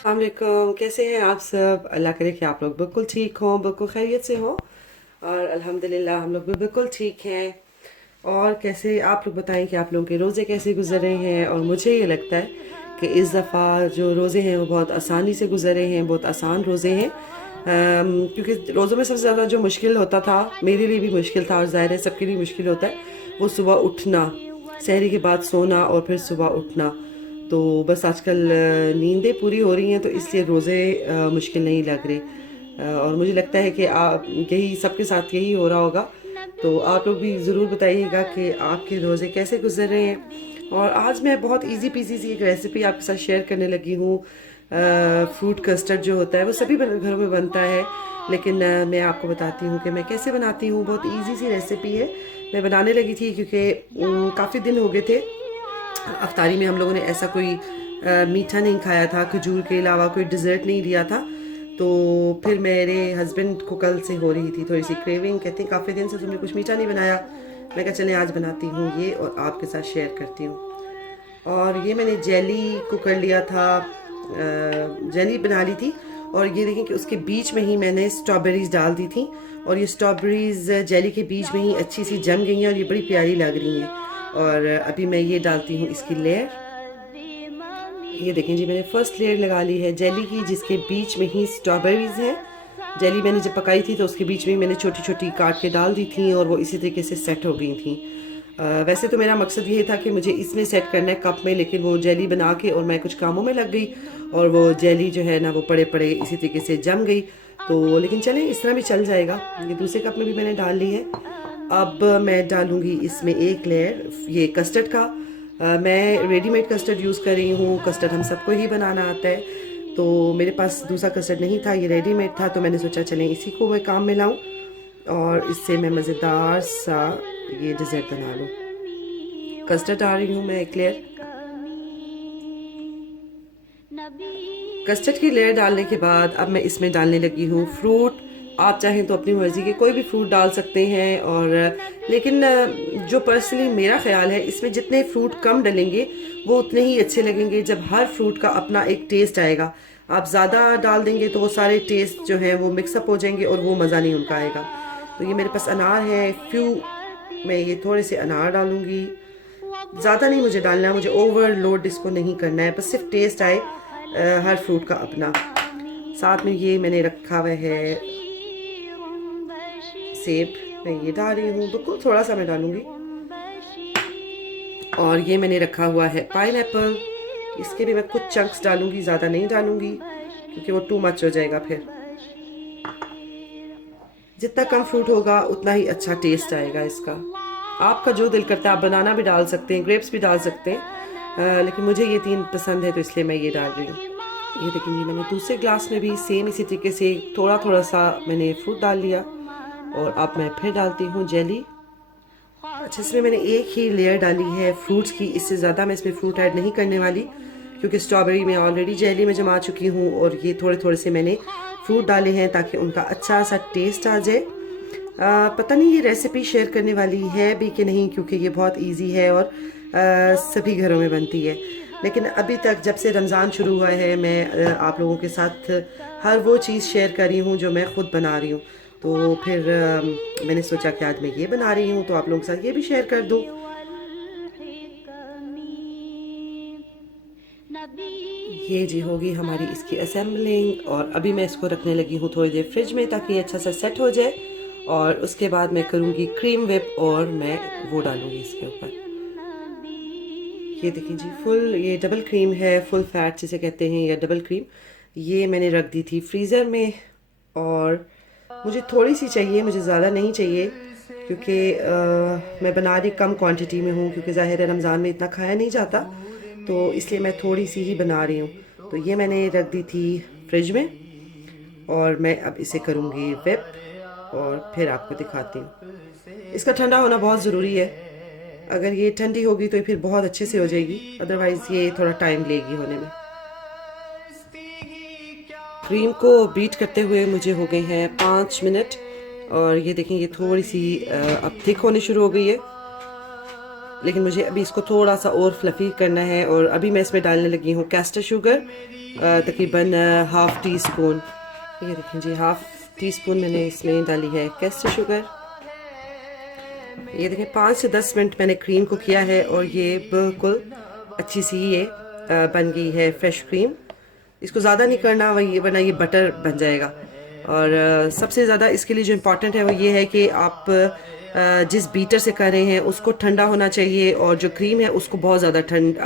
अस्सलामुअलैकुम, कैसे हैं आप सब। अल्लाह करे कि आप लोग बिल्कुल ठीक हों, बिल्कुल खैरियत से हों। और अल्हम्दुलिल्लाह हम लोग भी बिल्कुल ठीक हैं। और कैसे आप लोग बताएं कि आप लोगों के रोज़े कैसे गुजर रहे हैं। और मुझे ये लगता है कि इस दफ़ा जो रोज़े हैं वो बहुत आसानी से गुजर रहे हैं, बहुत आसान रोज़े हैं। क्योंकि रोज़ों में सबसे ज़्यादा जो मुश्किल होता था, मेरे लिए भी मुश्किल था और ज़ाहिर है सबके लिए मुश्किल होता है, वो सुबह उठना, सहरी के बाद सोना और फिर सुबह उठना। तो बस आजकल नींदें पूरी हो रही हैं, तो इसलिए रोज़े मुश्किल नहीं लग रहे। और मुझे लगता है कि आप यही सबके साथ यही हो रहा होगा। तो आप लोग भी ज़रूर बताइएगा कि आपके रोज़े कैसे गुजर रहे हैं। और आज मैं बहुत इजी पीसी सी एक रेसिपी आपके साथ शेयर करने लगी हूँ। फ्रूट कस्टर्ड जो होता है वो सभी घरों में बनता है, लेकिन मैं आपको बताती हूँ कि मैं कैसे बनाती हूँ। बहुत इजी सी रेसिपी है। मैं बनाने लगी थी क्योंकि काफ़ी दिन हो गए थे अफ्तारी में हम लोगों ने ऐसा कोई मीठा नहीं खाया था, खजूर के अलावा कोई डिज़र्ट नहीं लिया था। तो फिर मेरे हस्बैंड को कल से हो रही थी थोड़ी सी क्रेविंग, कहते हैं काफ़ी दिन से तुमने कुछ मीठा नहीं बनाया। मैं कहा चलें आज बनाती हूँ ये और आपके साथ शेयर करती हूँ। और ये मैंने जेली को कर लिया था, जेली बना ली थी। और ये देखें कि उसके बीच में ही मैंने स्ट्रॉबेरीज डाल दी थी, और ये स्ट्रॉबेरीज जेली के बीच में ही अच्छी सी जम गई हैं और ये बड़ी प्यारी लग रही हैं। और अभी मैं ये डालती हूँ इसकी लेयर। ये देखें जी, मैंने फर्स्ट लेयर लगा ली है जेली की, जिसके बीच में ही स्ट्रॉबेरीज हैं। जेली मैंने जब पकाई थी तो उसके बीच में मैंने छोटी छोटी काट के डाल दी थी और वो इसी तरीके से सेट हो गई थी। वैसे तो मेरा मकसद ये था कि मुझे इसमें सेट करना है कप में, लेकिन वो जेली बना के और मैं कुछ कामों में लग गई और वो जेली जो है ना वो पड़े पड़े इसी तरीके से जम गई। तो लेकिन चलें, इस तरह भी चल जाएगा। ये दूसरे कप में भी मैंने डाल ली है। अब मैं डालूंगी इसमें एक लेयर ये कस्टर्ड का। मैं रेडीमेड कस्टर्ड यूज़ कर रही हूँ। कस्टर्ड हम सबको ही बनाना आता है, तो मेरे पास दूसरा कस्टर्ड नहीं था, ये रेडीमेड था। तो मैंने सोचा चलें इसी को मैं काम में लाऊं और इससे मैं मज़ेदार सा ये डिज़र्ट बना लूँ। कस्टर्ड डाल रही हूँ मैं एक लेयर। कस्टर्ड की लेयर डालने के बाद अब मैं इसमें डालने लगी हूँ फ्रूट। आप चाहें तो अपनी मर्ज़ी के कोई भी फ्रूट डाल सकते हैं। और लेकिन जो पर्सनली मेरा ख्याल है, इसमें जितने फ्रूट कम डलेंगे वो उतने ही अच्छे लगेंगे। जब हर फ्रूट का अपना एक टेस्ट आएगा, आप ज़्यादा डाल देंगे तो वो सारे टेस्ट जो हैं वो मिक्सअप हो जाएंगे और वो मज़ा नहीं उनका आएगा। तो ये मेरे पास अनार है फ्यू, मैं ये थोड़े से अनार डालूँगी। ज़्यादा नहीं मुझे डालना, मुझे ओवरलोड इसको नहीं करना है, बस सिर्फ टेस्ट आए हर फ्रूट का अपना। साथ में ये मैंने रखा हुआ है सेब, मैं ये डाल रही हूँ, बिल्कुल थोड़ा सा मैं डालूँगी। और ये मैंने रखा हुआ है पाइनएप्पल, इसके भी मैं कुछ चंक्स डालूँगी, ज़्यादा नहीं डालूँगी क्योंकि वो टू मच हो जाएगा। फिर जितना कम फ्रूट होगा उतना ही अच्छा टेस्ट आएगा इसका। आपका जो दिल करता है, आप बनाना भी डाल सकते हैं, ग्रेप्स भी डाल सकते हैं। लेकिन मुझे ये तीन पसंद है तो इसलिए मैं ये डाल रही हूँ। ये देखिए जी, मैंने दूसरे ग्लास में भी सेम इसी तरीके से थोड़ा थोड़ा सा मैंने फ्रूट डाल लिया। और अब मैं फिर डालती हूँ जेली। अच्छा, इसमें मैंने एक ही लेयर डाली है फ्रूट्स की, इससे ज़्यादा मैं इसमें फ्रूट ऐड नहीं करने वाली क्योंकि स्ट्रॉबेरी में ऑलरेडी जेली में जमा चुकी हूँ। और ये थोड़े थोड़े से मैंने फ्रूट डाले हैं ताकि उनका अच्छा सा टेस्ट आ जाए। पता नहीं ये रेसिपी शेयर करने वाली है भी कि नहीं, क्योंकि ये बहुत इजी है और सभी घरों में बनती है। लेकिन अभी तक जब से रमज़ान शुरू हुआ है, मैं आप लोगों के साथ हर वो चीज़ शेयर कर रही हूँ जो मैं ख़ुद बना रही हूँ। तो फिर मैंने सोचा कि आज मैं ये बना रही हूँ तो आप लोगों के साथ ये भी शेयर कर दूँ। ये जी होगी हमारी इसकी असेंबलिंग। और अभी मैं इसको रखने लगी हूँ थोड़ी देर फ्रिज में ताकि ये अच्छा सा सेट हो जाए। और उसके बाद मैं करूँगी क्रीम whip और मैं वो डालूँगी इसके ऊपर। ये देखिए जी, फुल ये डबल क्रीम है, फुल फैट जिसे कहते हैं या डबल क्रीम। ये मैंने रख दी थी फ्रीज़र में और मुझे थोड़ी सी चाहिए, मुझे ज़्यादा नहीं चाहिए क्योंकि मैं बना रही कम क्वांटिटी में हूँ, क्योंकि ज़ाहिर है रमज़ान में इतना खाया नहीं जाता, तो इसलिए मैं थोड़ी सी ही बना रही हूँ। तो ये मैंने रख दी थी फ्रिज में और मैं अब इसे करूँगी whip और फिर आपको दिखाती हूँ। इसका ठंडा होना बहुत ज़रूरी है। अगर ये ठंडी होगी तो फिर बहुत अच्छे से हो जाएगी, अदरवाइज़ ये थोड़ा टाइम लेगी होने में। क्रीम को बीट करते हुए मुझे हो गए हैं 5 मिनट। और ये देखें ये थोड़ी सी अब थिक होनी शुरू हो गई है। लेकिन मुझे अभी इसको थोड़ा सा और फ्लफ़ी करना है। और अभी मैं इसमें डालने लगी हूँ कैस्टर शुगर, तकरीबन हाफ़ टी स्पून। ये देखें जी, हाफ़ टी स्पून मैंने इसमें डाली है कैस्टर शुगर। ये देखें 5 से 10 मिनट मैंने क्रीम को किया है और ये बिल्कुल अच्छी सी ये बन गई है फ्रेश क्रीम। इसको ज़्यादा नहीं करना वही, वरना ये बटर बन जाएगा। और सबसे ज़्यादा इसके लिए जो इम्पोर्टेंट है वो ये है कि आप जिस बीटर से कर रहे हैं उसको ठंडा होना चाहिए, और जो क्रीम है उसको बहुत ज़्यादा ठंड,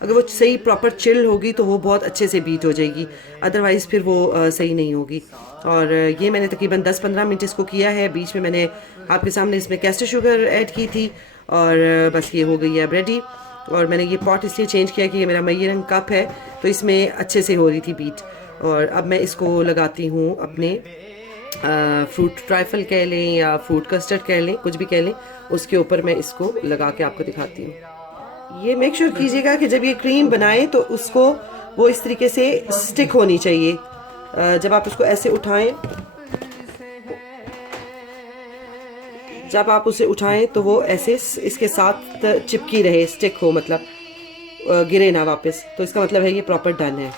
अगर वो सही प्रॉपर चिल होगी तो वो बहुत अच्छे से बीट हो जाएगी, अदरवाइज़ फिर वो सही नहीं होगी। और ये मैंने तकरीबन 10-15 मिनट इसको किया है। बीच में मैंने आपके सामने इसमें कैस्टर शुगर ऐड की थी, और बस ये हो गई है अब रेडी। और मैंने ये पॉट इसलिए चेंज किया कि ये मेरा मई रंग कप है, तो इसमें अच्छे से हो रही थी बीट। और अब मैं इसको लगाती हूँ अपने फ्रूट ट्राइफल कह लें या फ्रूट कस्टर्ड कह लें, कुछ भी कह लें, उसके ऊपर मैं इसको लगा के आपको दिखाती हूँ। ये मेक श्योर कीजिएगा कि जब ये क्रीम बनाएं तो उसको वो इस तरीके से स्टिक होनी चाहिए। जब आप उसको ऐसे उठाएं, जब आप उसे उठाएं तो वो ऐसे इसके साथ चिपकी रहे, स्टिक हो, मतलब गिरे ना वापस, तो इसका मतलब है ये प्रॉपर डन है।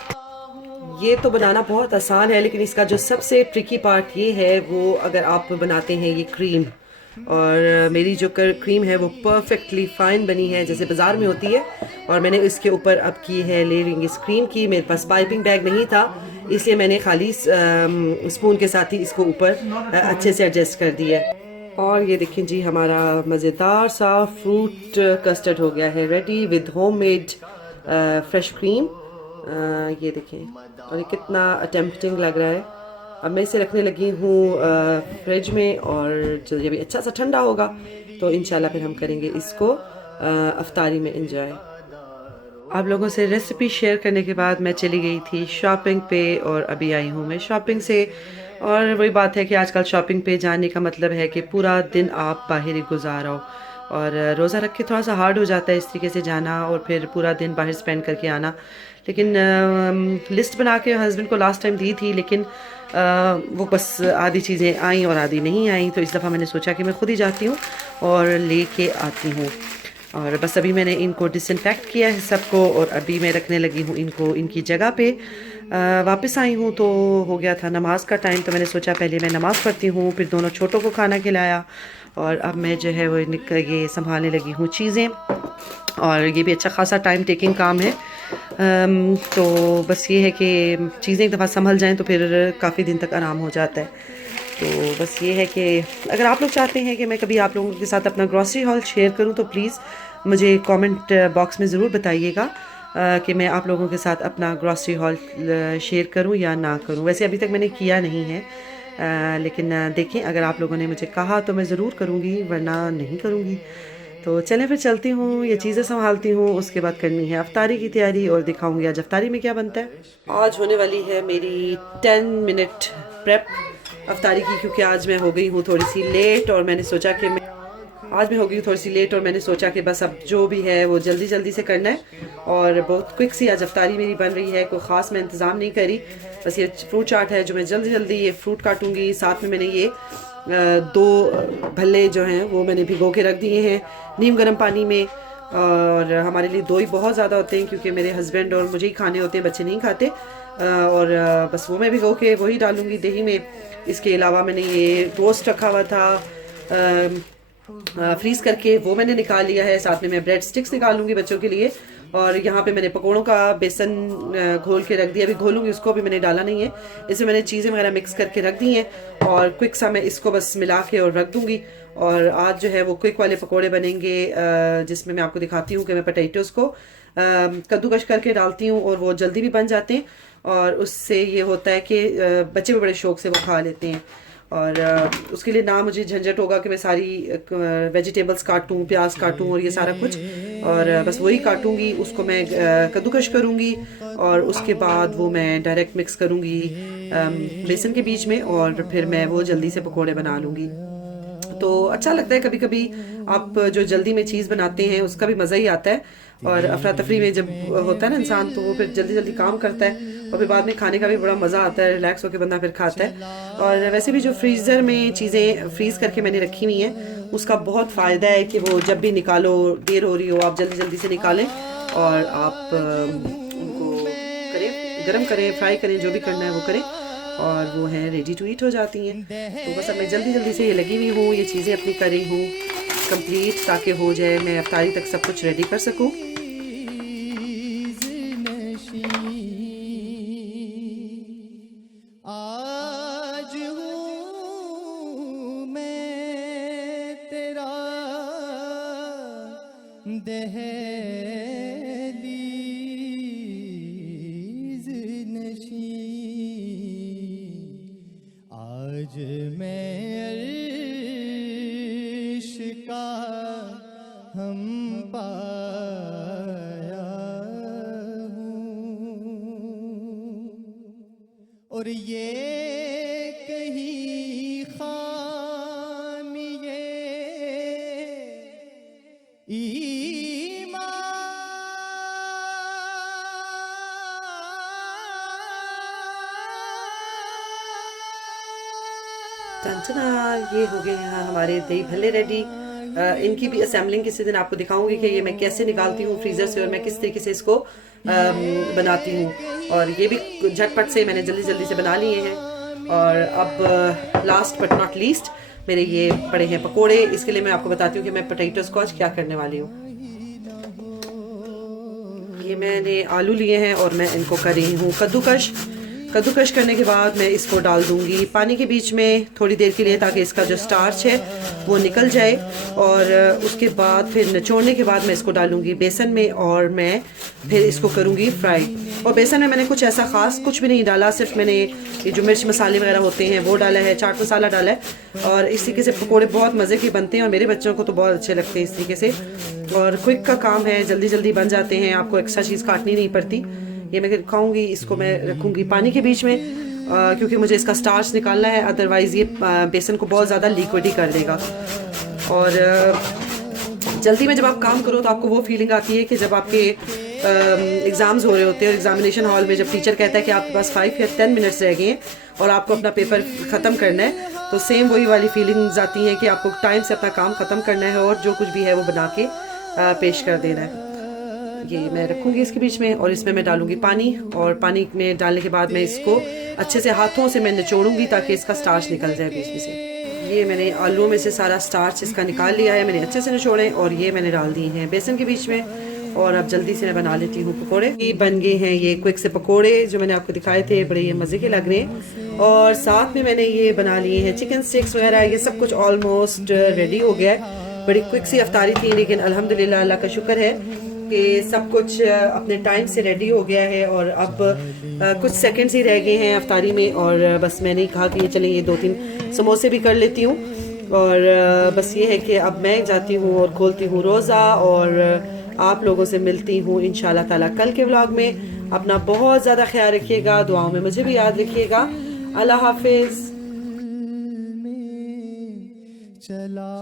ये तो बनाना बहुत आसान है, लेकिन इसका जो सबसे ट्रिकी पार्ट ये है वो अगर आप बनाते हैं ये क्रीम। और मेरी जो क्रीम है वो परफेक्टली फाइन बनी है जैसे बाज़ार में होती है। और मैंने इसके ऊपर अब की है लेयरिंग इस क्रीम की। मेरे पास पाइपिंग बैग नहीं था, इसलिए मैंने खाली स्पून के साथ ही इसको ऊपर अच्छे से एडजस्ट कर दिया। और ये देखें जी, हमारा मज़ेदार सा फ्रूट कस्टर्ड हो गया है ready with homemade fresh cream. ये देखें, और ये कितना टेम्पटिंग लग रहा है। अब मैं इसे रखने लगी हूँ फ्रिज में, और जब ये भी अच्छा सा ठंडा होगा तो इंशाल्लाह फिर हम करेंगे इसको अफ्तारी में एंजॉय। आप लोगों से रेसिपी शेयर करने के बाद मैं चली गई थी शॉपिंग पे, और अभी आई हूँ मैं शॉपिंग से। और वही बात है कि आजकल शॉपिंग पे जाने का मतलब है कि पूरा दिन आप बाहर ही गुजारो, और रोज़ा रख के थोड़ा सा हार्ड हो जाता है इस तरीके से जाना और फिर पूरा दिन बाहर स्पेंड करके आना। लेकिन लिस्ट बना के हस्बैंड को लास्ट टाइम दी थी, लेकिन वो बस आधी चीज़ें आई और आधी नहीं आई, तो इस दफ़ा मैंने सोचा कि मैं खुद ही जाती हूँ और ले के आती हूँ। और बस अभी मैंने इनको डिसइंफेक्ट किया है सबको, और अभी मैं रखने लगी हूँ इनको इनकी जगह पे। वापस आई हूँ तो हो गया था नमाज का टाइम, तो मैंने सोचा पहले मैं नमाज़ पढ़ती हूँ, फिर दोनों छोटों को खाना खिलाया, और अब मैं जो है वो ये संभालने लगी हूँ चीज़ें। और ये भी अच्छा खासा टाइम टेकिंग काम है। तो बस ये है कि चीज़ें एक दफ़ा संभल जाएं तो फिर काफ़ी दिन तक आराम हो जाता है। तो बस ये है कि अगर आप लोग चाहते हैं कि मैं कभी आप लोगों के साथ अपना ग्रॉसरी हॉल शेयर करूं तो प्लीज़ मुझे कमेंट बॉक्स में ज़रूर बताइएगा कि मैं आप लोगों के साथ अपना ग्रॉसरी हॉल शेयर करूं या ना करूं। वैसे अभी तक मैंने किया नहीं है, लेकिन देखें अगर आप लोगों ने मुझे कहा तो मैं ज़रूर करूँगी, वरना नहीं करूँगी। तो चलें फिर चलती हूँ, ये चीज़ें संभालती हूँ, उसके बाद करनी है अफ्तारी की तैयारी, और दिखाऊंगी आज अफ्तारी में क्या बनता है। आज होने वाली है मेरी 10 मिनट प्रेप अफ्तारी की, क्योंकि आज मैं हो गई हूँ थोड़ी सी लेट, और मैंने सोचा कि बस अब जो भी है वो जल्दी जल्दी से करना है। और बहुत क्विक सी आज अफ्तारी मेरी बन रही है, कोई ख़ास मैं इंतज़ाम नहीं करी। बस ये फ्रूट चाट है जो मैं जल्दी जल्दी ये फ्रूट काटूंगी। साथ में मैंने ये 2 भल्ले जो हैं वो मैंने भिगो के रख दिए हैं नीम गर्म पानी में। और हमारे लिए 2 ही बहुत ज़्यादा होते हैं, क्योंकि मेरे हस्बैंड और मुझे ही खाने होते हैं, बच्चे नहीं खाते। और बस वो मैं भिगो के वही डालूंगी दही में। इसके अलावा मैंने ये टोस्ट रखा हुआ था फ्रीज़ करके, वो मैंने निकाल लिया है। साथ में मैं ब्रेड स्टिक्स निकालूंगी बच्चों के लिए। और यहाँ पे मैंने पकौड़ों का बेसन घोल के रख दिया, अभी घोलूंगी उसको, अभी मैंने डाला नहीं है। इसमें मैंने चीज़ें वगैरह मिक्स करके रख दी हैं, और क्विक सा मैं इसको बस मिला के और रख दूंगी। और आज जो है वो क्विक वाले पकोड़े बनेंगे, जिसमें मैं आपको दिखाती हूँ कि मैं पोटैटोज़ को कद्दूकश करके डालती हूँ, और वो जल्दी भी बन जाते हैं। और उससे ये होता है कि बच्चे भी बड़े शौक से वो खा लेते हैं। और उसके लिए ना मुझे झंझट होगा कि मैं सारी वेजिटेबल्स काटूं, प्याज काटूं और ये सारा कुछ। और बस वही काटूंगी, उसको मैं कद्दूकश करूंगी, और उसके बाद वो मैं डायरेक्ट मिक्स करूंगी बेसन के बीच में, और फिर मैं वो जल्दी से पकोड़े बना लूँगी। तो अच्छा लगता है कभी कभी आप जो जल्दी में चीज़ बनाते हैं उसका भी मज़ा ही आता है। और अफरा तफरी में जब होता है ना इंसान, तो वो फिर जल्दी जल्दी काम करता है, और फिर बाद में खाने का भी बड़ा मज़ा आता है, रिलैक्स होकर बंदा फिर खाता है। और वैसे भी जो फ्रीज़र में चीज़ें फ्रीज़ करके मैंने रखी हुई हैं उसका बहुत फ़ायदा है कि वो जब भी निकालो, देर हो रही हो, आप जल्दी जल्दी से निकालें और आप उनको करें, गरम करें, फ्राई करें, जो भी करना है वो करें और वो हैं रेडी टू ईट हो जाती हैं। तो बस अब मैं जल्दी जल्दी से ये लगी हुई हूँ, ये चीज़ें अपनी कर रही हूँ कंप्लीट ताकि हो जाए, मैं अफ्तारी तक सब कुछ रेडी कर सकूँ। आज हूँ मैं तेरा दहलीज़ नशीं, आज मैं अर्श का हम पाया हूँ और ये कहीं खामी ये टंटना, ये हो गए हैं हमारे दही भल्ले रेडी। इनकी भी असेंबलिंग किसी दिन आपको दिखाऊंगी कि ये मैं कैसे निकालती हूँ फ्रीज़र से और मैं किस तरीके से इसको बनाती हूँ। और ये भी झटपट से मैंने जल्दी जल्दी से बना लिए हैं। और अब लास्ट बट नॉट लीस्ट मेरे ये पड़े हैं पकोड़े। इसके लिए मैं आपको बताती हूँ कि मैं पोटैटो स्क्वैश क्या करने वाली हूँ। ये मैंने आलू लिए हैं और मैं इनको कर रही हूँ कद्दूकश। कद्दूकश करने के बाद मैं इसको डाल दूंगी पानी के बीच में थोड़ी देर के लिए ताकि इसका जो स्टार्च है वो निकल जाए। और उसके बाद फिर निचोड़ने के बाद मैं इसको डालूंगी बेसन में और मैं फिर इसको करूंगी फ्राई। और बेसन में मैंने कुछ ऐसा ख़ास कुछ भी नहीं डाला, सिर्फ मैंने ये जो मिर्च मसाले वगैरह होते हैं वो डाला है, चाट मसाला डाला है। और इस तरीके से पकोड़े बहुत मज़े के बनते हैं और मेरे बच्चों को तो बहुत अच्छे लगते हैं इस तरीके से। और क्विक का काम है, जल्दी जल्दी बन जाते हैं, आपको एक्स्ट्रा चीज़ काटनी नहीं पड़ती। ये मैं खाऊंगी, इसको मैं रखूंगी पानी के बीच में क्योंकि मुझे इसका स्टार्च निकालना है, अदरवाइज़ ये बेसन को बहुत ज़्यादा लिक्विड ही कर देगा। और जल्दी में जब आप काम करो तो आपको वो फीलिंग आती है कि जब आपके एग्ज़ाम्स हो रहे होते हैं और एग्जामिनेशन हॉल में जब टीचर कहता है कि आपके पास 5 या 10 मिनट्स रह गए हैं और आपको अपना पेपर ख़त्म करना है, तो सेम वही वाली फीलिंग्स आती हैं कि आपको टाइम से अपना काम ख़त्म करना है और जो कुछ भी है वो बना के पेश कर देना है। ये मैं रखूँगी इसके बीच में और इसमें मैं डालूँगी पानी। और पानी में डालने के बाद मैं इसको अच्छे से हाथों से मैं निचोड़ूँगी ताकि इसका स्टार्च निकल जाए बीच में से। ये मैंने आलूओं में से सारा स्टार्च इसका निकाल लिया है, मैंने अच्छे से निचोड़े और ये मैंने डाल दिए हैं बेसन के बीच में। और अब जल्दी से मैं बना लेती हूँ पकोड़े। ये बन गए हैं ये क्विक से पकोड़े जो मैंने आपको दिखाए थे, बड़े ये मज़े के लग रहे हैं। और साथ में मैंने ये बना लिए हैं चिकन स्टिक्स वगैरह, ये सब कुछ ऑलमोस्ट रेडी हो गया है। बड़ी क्विक सी अफ्तारी थी लेकिन अल्हम्दुलिल्लाह अल्लाह का शुक्र है कि सब कुछ अपने टाइम से रेडी हो गया है। और अब कुछ सेकंड्स ही रह गए हैं अफ्तारी में और बस मैंने कहा कि ये चलें ये 2-3 समोसे भी कर लेती हूँ। और बस ये है कि अब मैं जाती हूँ और खोलती हूँ रोज़ा और आप लोगों से मिलती हूँ इंशाल्लाह ताला कल के व्लॉग में। अपना बहुत ज़्यादा ख्याल रखिएगा, दुआओं में मुझे भी याद रखिएगा। अल्लाह हाफिज़। चला